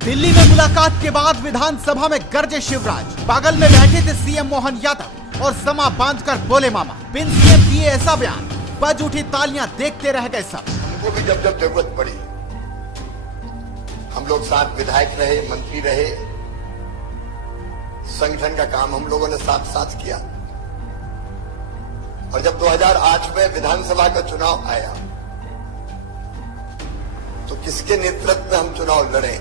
दिल्ली में मुलाकात के बाद विधानसभा में गरजे शिवराज। बगल में बैठे थे सीएम मोहन यादव और समा बांधकर बोले मामा। बिन सीएम दिए ऐसा बयान, बज उठी तालियां, देखते रह गए सब। हमको भी जब जरूरत पड़ी हम लोग साथ विधायक रहे, मंत्री रहे, संगठन का काम हम लोगों ने साथ साथ किया। और जब 2008 में विधानसभा का चुनाव आया तो किसके नेतृत्व में हम चुनाव लड़े,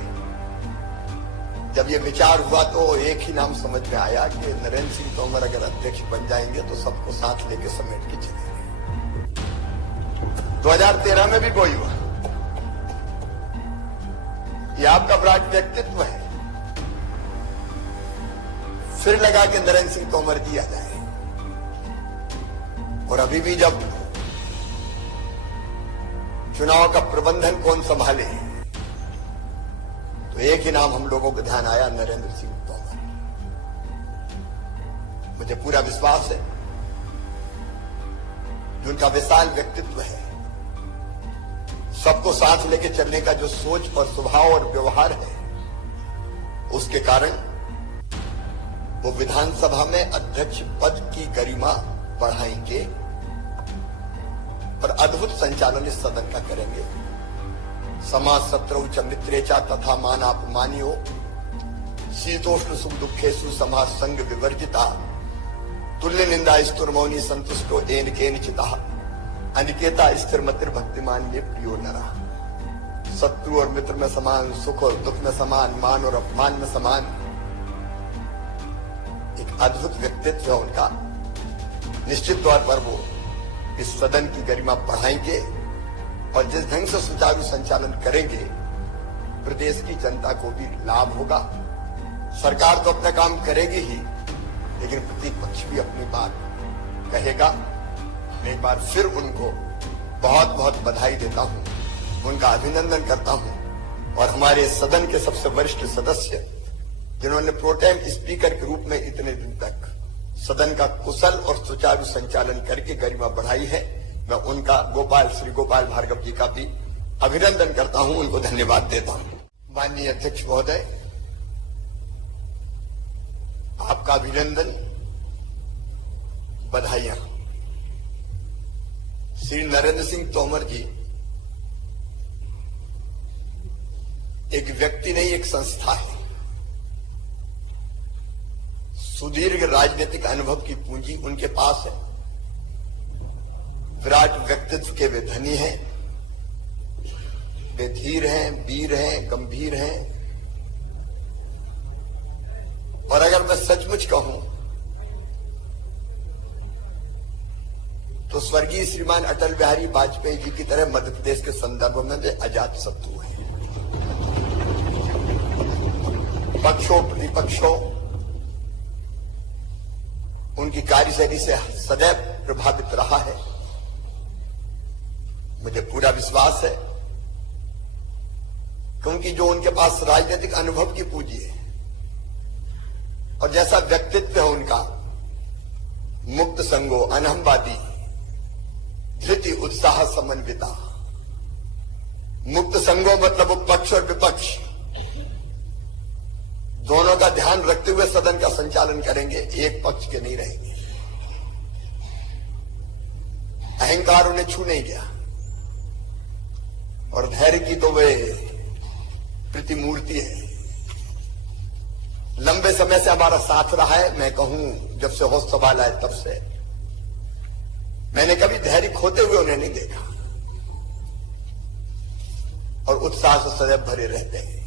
जब ये विचार हुआ तो एक ही नाम समझ में आया कि नरेंद्र सिंह तोमर अगर अध्यक्ष बन जाएंगे तो सबको साथ लेके समेट के चलेंगे। 2013 में भी वही हुआ। ये आपका ब्राट व्यक्तित्व है, फिर लगा कि नरेंद्र सिंह तोमर जी आ जाए। और अभी भी जब चुनाव का प्रबंधन कौन संभाले तो एक ही नाम हम लोगों को ध्यान आया, नरेंद्र सिंह तोमर। मुझे पूरा विश्वास है कि उनका विशाल व्यक्तित्व है, सबको साथ लेके चलने का जो सोच और स्वभाव और व्यवहार है, उसके कारण वो विधानसभा में अध्यक्ष पद की गरिमा बढ़ाएंगे और अद्भुत संचालन इस सदन का करेंगे। समाज शत्रु च मित्रेचा तथा मान अपमानियो शीतोष्ण सुख दुखेशु समाज संग विवर्जिता तुल्य निंदा स्तुर्मौनी संतुष्टो एन केनचिता अनिकेता स्थिर मतिर भक्तिमान ये प्रियो नरा। शत्रु और मित्र में समान, सुख और दुख में समान, मान और अपमान में समान। एक अद्भुत व्यक्तित्व है उनका। निश्चित तौर पर वो इस सदन की गरिमा बढ़ाएंगे और जिस ढंग से सुचारू संचालन करेंगे प्रदेश की जनता को भी लाभ होगा। सरकार तो अपना काम करेगी ही, लेकिन प्रतिपक्ष भी अपनी बात कहेगा। मैं एक बार फिर उनको बहुत बहुत बधाई देता हूं, उनका अभिनंदन करता हूं। और हमारे सदन के सबसे वरिष्ठ सदस्य जिन्होंने प्रोटेम स्पीकर के रूप में इतने दिन तक सदन का कुशल और सुचारू संचालन करके गरिमा बढ़ाई है, मैं उनका श्री गोपाल भार्गव जी का भी अभिनंदन करता हूं, उनको धन्यवाद देता हूं। माननीय अध्यक्ष महोदय, आपका अभिनंदन, बधाइयां। श्री नरेंद्र सिंह तोमर जी एक व्यक्ति नहीं, एक संस्था है। सुदीर्घ राजनीतिक अनुभव की पूंजी उनके पास है। विराट व्यक्तित्व के वे धनी हैं, वे धीर हैं, वीर हैं, गंभीर हैं। और अगर मैं सचमुच कहूं तो स्वर्गीय श्रीमान अटल बिहारी वाजपेयी जी की तरह मध्य प्रदेश के संदर्भ में वे अजात शत्रु हैं। पक्षों प्रतिपक्षों उनकी कार्यशैली से सदैव प्रभावित रहा है। मुझे पूरा विश्वास है क्योंकि जो उनके पास राजनीतिक अनुभव की पूंजी है और जैसा व्यक्तित्व है उनका, मुक्त संगो, अनहमवादी, धृति उत्साह समन्विता। मुक्त संगो मतलब वो पक्ष और विपक्ष दोनों का ध्यान रखते हुए सदन का संचालन करेंगे, एक पक्ष के नहीं रहेंगे। अहंकार उन्हें छू नहीं गया और धैर्य की तो वे प्रतिमूर्ति है। लंबे समय से हमारा साथ रहा है। मैं कहूं जब से होश संभाला है तब से मैंने कभी धैर्य खोते हुए उन्हें नहीं देखा और उत्साह से सदैव भरे रहते हैं।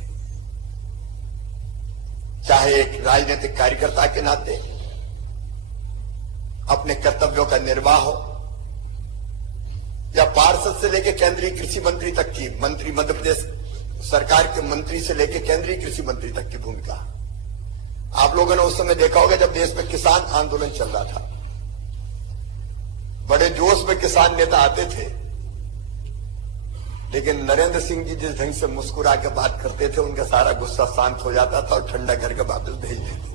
चाहे एक राजनीतिक कार्यकर्ता के नाते अपने कर्तव्यों का निर्वाह हो या पार्षद से लेकर केंद्रीय कृषि मंत्री तक की, मंत्री मध्य प्रदेश सरकार के मंत्री से लेकर केंद्रीय कृषि मंत्री तक की भूमिका। आप लोगों ने उस समय देखा होगा जब देश में किसान आंदोलन चल रहा था, बड़े जोश में किसान नेता आते थे, लेकिन नरेंद्र सिंह जी जिस ढंग से मुस्कुरा के बात करते थे, उनका सारा गुस्सा शांत हो जाता था और ठंडा करके वापस भेज देते।